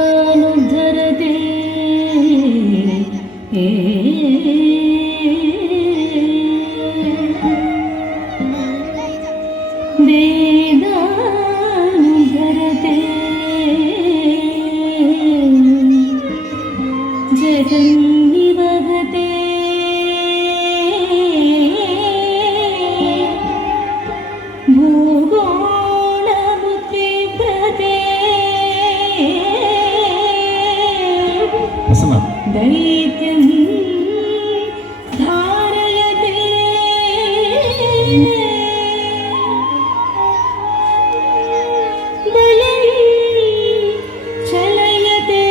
वेदानुद्धरते वेदानुद्धरते जगन्निवहते भूगोळमुद्रिव्रते दैत्यं धारयते बलं चलयते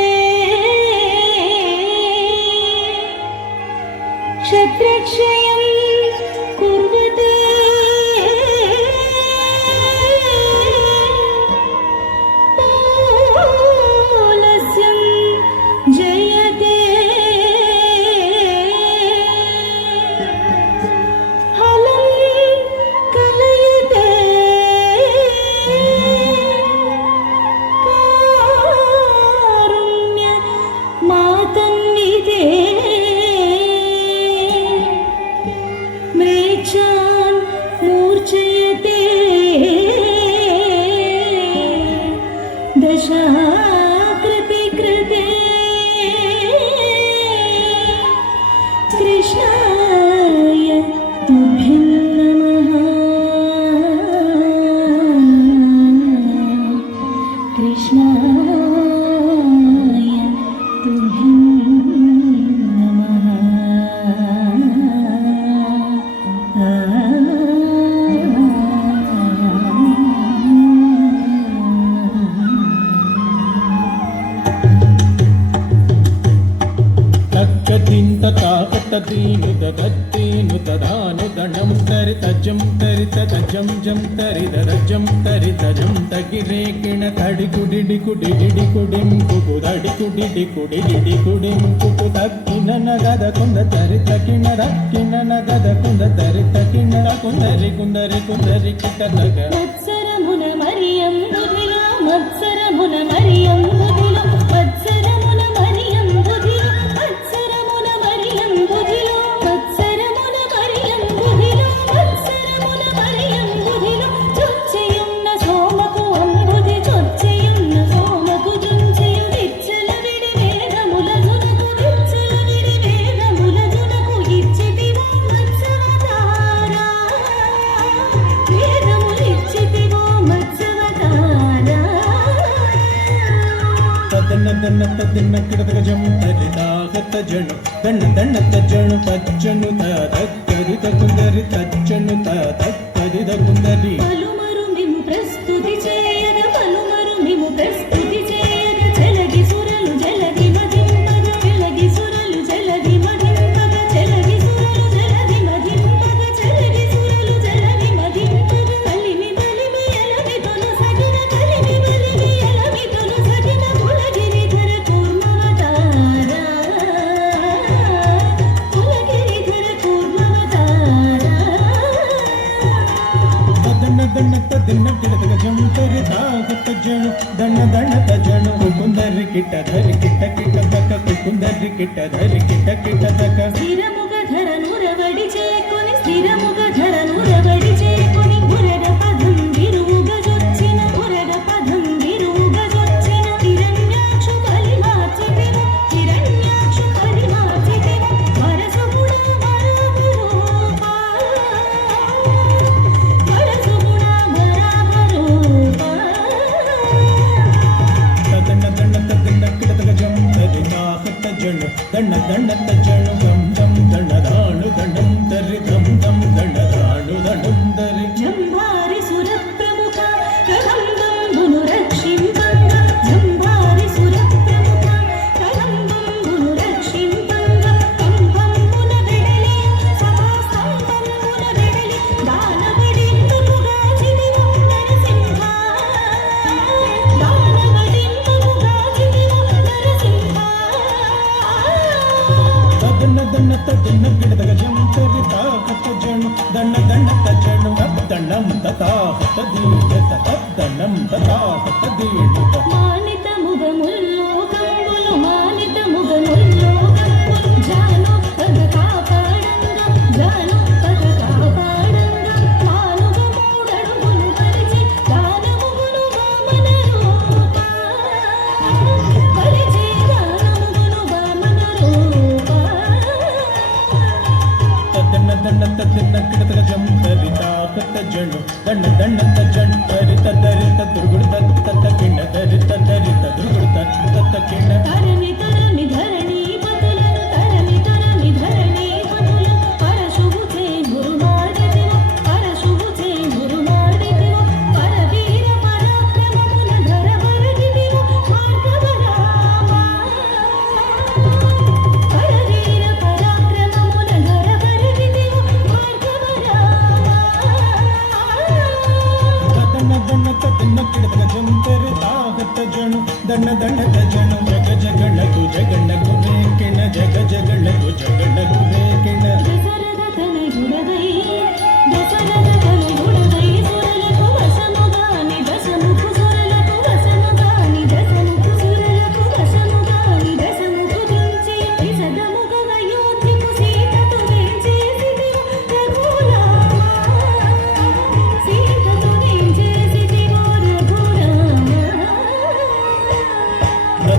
क्षत्रक्षयं कुर्वते पौलस्यं जयते हलं कलयते कारुण्य मातन्विते म्लेच्छान् मूर्छयते दशाकृति कृते कृष्णाय तुभ्यं नमः कृष्णाय तुभ्यं नमः तच्चतिन्त ताकततीनु तदत्तीनु तदानु दणं तरितजं तरितजं जं तरितजं तरितजं तगिरे किण तडिकुडिडि कुडिडिडि कुडिं कुकुदडि कुडिडि कुडिडिडि कुडिं कुकुदक्किन नगद कुंद तरित किण रक्किन नगद कुंद तरित किण कुंदरि कुंदरि कुंदरि किटतग मत्सरमुन मरियं बुधिलो मत्सरमुन मरियं बुधिलो मत्सरमुन मरियं बुधिलो मत्सरमुन मरियं बुधिलो मत्सरमुन मरियं बुधिलो मत्सरमुन मरियं बुधिलो चొచ్చెయున్న సోమకు అంబుధి చొచ్చెయున్న సోమకు జుంచెయు విచ్చల విడి వేదముల జునకు విచ్చల విడి వేదముల జునకు ఇచ్చితివో మత్సవతారా వేదములు ఇచ్చితివో మత్సవతారా तदन दन तदिन किडतगजं तरितागत जनु दन दन तजनु तज्जनु तदक्करि तकुंदरि तज्जनु तदक्करि तकुंदरि పలుమరు మిము ప్రస్తుతి చేయగ పలుమరు మిము ప్రస్తుతి చేయగ జలగి సురలు జలగి మదింపగ జలగి సురలు జలగి మదింపగ జలగి సురలు జలగి మదింపగ జలగి సురలు జలగి మదింపగ కలిమి బలిమి ఎలమి తొలసగిన కలిమి బలిమి ఎలమి తొలసగిన కులగిరిధర కూర్మవతారా కులగిరిధర కూర్మవతారా दन दन तदिन किडतगजं तरितागत जनु दन दन तजनु कुंदरि किटधरि किट किट तक कुंदरि किटधरि किट किट तक స్థిరముగ ధరనురవడి చేకొని స్థిరముగ ధరనురవడి చేకొని గురగ పదం విరువుగ జొచ్చిన గురగ పదం విరువుగ జొచ్చిన హిరణ్యాక్షు బలి మార్చితివో హిరణ్యాక్షు బలి మార్చితివో వరసుగుణ వరాభరూప వరసుగుణ వరాభరూప तदन दन तदिन किडतगजं तरितागत जनु दन दन तजनु दम दम दन दानु दनं तरि दम दम दन दानु दनं दरि జంభారి సుర ప్రముఖ కదంబంబును రక్షింపంగ జంభారి సుర ప్రముఖ కదంబంబును రక్షింపంగ కంభంబున వెడలి సభాస్తంభంబున వెడలి దానవడింపుగా చిదివో నరసింహ దానవడింపుగా చిదివో నరసింహ तदन दन तदिन किडतगजं तरितागत जनु दन दन तजनु दनं ततागत दीन तत దండం తదాహత దీడుత మానిత ముగముల్లో కంబులు మానిత ముగముల్లో కంబులు జాను పద కాపాడంగా జాను పద కాపాడంగా మానుగ మూడడుగులు పరిచి గానముగును వామన రూప పరిచి గానముగును వామన రూప తదన దన తదన కిడతగ జం తరితాకత జను దన దన తజన్ తరిత దరిత దుర్గుడు తత్త కిండ దరిత దరిత దుర్గుడు తత్త కిండ తరణి తరణి ధరణి పతులను తరణి తరణి ధరణి పతులు పరశుభుచే గురుమాడితివ పరశుభుచే గురుమాడితివ పరవీర పరాక్రమమున ధరవరగితివ మార్గవ రామ పరవీర పరాక్రమమున ధరవరగితివ మార్గవ రామ తదన దన తదన కిడతగ జం తరితాకత జను దన దన తజను జగ జగణకు జగణకు రేకిణ జగ జగణకు జగణకు రేకిణ దశరథ తనయుడవై దశరథ తనయుడవై సురలకు వశముగాని దశముఖు సురలకు వశముగాని దశముఖు సురలకు వశముగాని దశముఖు దించి విశదముగ అయోధ్యకు సీతతో వేంచేసిదివ రఘురామ సీతతో వేంచేసిదివ రఘురామ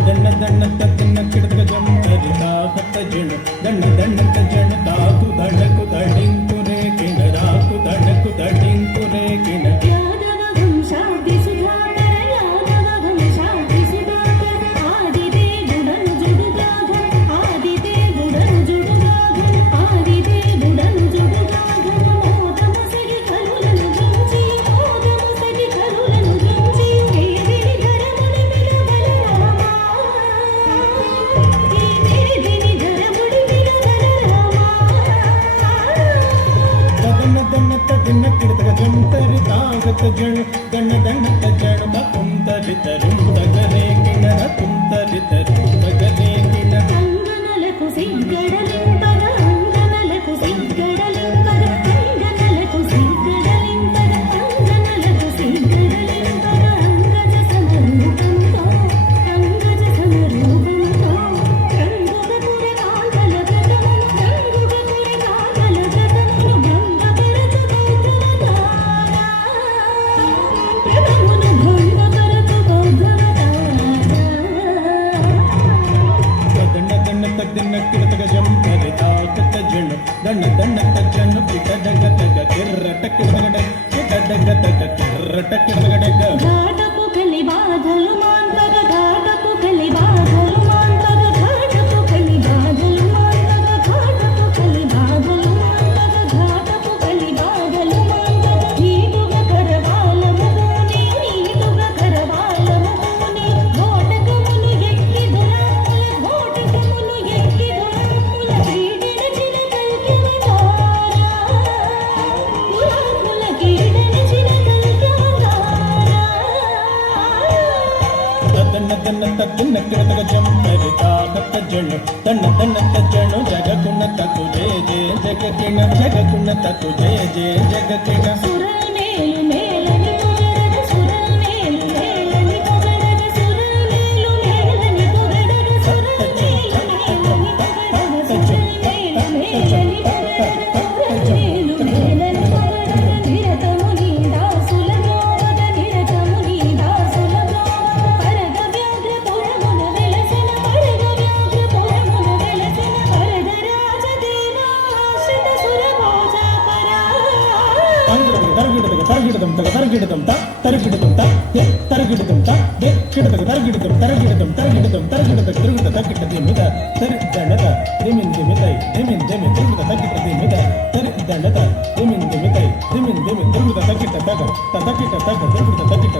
దన్న దన్న తదన కిడతగ జం తరితాకత జను దన్న దన్న తజను తాకు దడకు దడింకు రేకిణ రాకు దడకు దడింకు రేకిణ యాదవ వంశాది సుధాకర యాదవ వంశాది సుధాకర ఆదిదేవుడను జుడుగాఘ ఆదిదేవుడను జుడుగాఘ ఆదిదేవుడను జుడుగాఘ మోదము సగి కరులను గుంచి మోదము సగి కరులను గుంచి ఏదిని ధరముని విలువల రామ ఏదిని ధరముడి విలువల రామ తదన దన్న తదన కిడతగ జం తరితాకత జను దన్న దన్న తజను మకుం తరితరుం తగరేకిణ రకుం తరితరుం తగరేకిణ అంగనలకు సిగ్గడలింపగ అంగనలకు సిగ్గడలింపగ అంగనలకు సిగ్గడలింపగ అంగనలకు సిగ్గడలింపగ అంగజ సమరూపంతో రంగుగ కుర కాంతల వ్రతమును భంగపరచు తదన దన్న తదన కిడతగ జం తరితాకత జను దన్న దన్న తజను కిడదగ తగ కిర్రట కిడగడ కిడదగ తగ కిర్రట కిడగడ ఘాటపు కలి బాధలు మాంతగ ఘాటపు కలి బాధలు మాంతగ ఘాటపు కలి బాధలు మాంతగ ఘాటపు కలి బాధలు మాంతగ ఘాటపు కలి బాధలు మాంతగ నీటుగ కరవాలము పూని నీటుగ కరవాలము పూని ఘోటకమును ఎక్కి దురాముల ఘోటకమును ఎక్కి దురాముల కీడిన చిరకల్కివతారా దురాముల కీడిన చిరకల్కివతారా తదన దన్న తదన కిడతగ జం తరితాకత జను దన్న దన్న తజను జగకున తకు జయ జయ జగకిణ జగకున తకు జయ జయ జగకిణ సురల్ మేలు మేలని పొగడగ సురల్ మేలు మేలని పొగడగ సురల్ మేలు మేలని పొగడగ సురల్ మేలు మేలని పొగడగ సురల్ మేలు మేలని పొగడగ సురల్ మేలు మేలని పొగడగ నిరతము నీ దాసుల గోవగ నిరతము నీ దాసుల గోవగ పరగ వ్యాఘ్ర పురమున వెలసిన పరగ వ్యాఘ్ర పురమున వెలసిన వరద రాజదేవాశ్రిత సురభోజాపరా తరగిడదం తగ తరగిడదం త తరగిడదం త ఏ తరగిడదం త ఏ కిడదగ తరగిడదం తరగిడదం తరగిడదం తరగిడద తిరుగుత తక్కిట దిమిద తరి దండత దిమిన్ దిమితై దిమిన్ దిమిన్ తిరుగుత తక్కిట దిమిద తరి దండత దిమిన్ దిమితై దిమిన్ దిమిన్ తిరుగుత తక్కిట తగ తక్కిట తగ తిరుగుత తక్కిట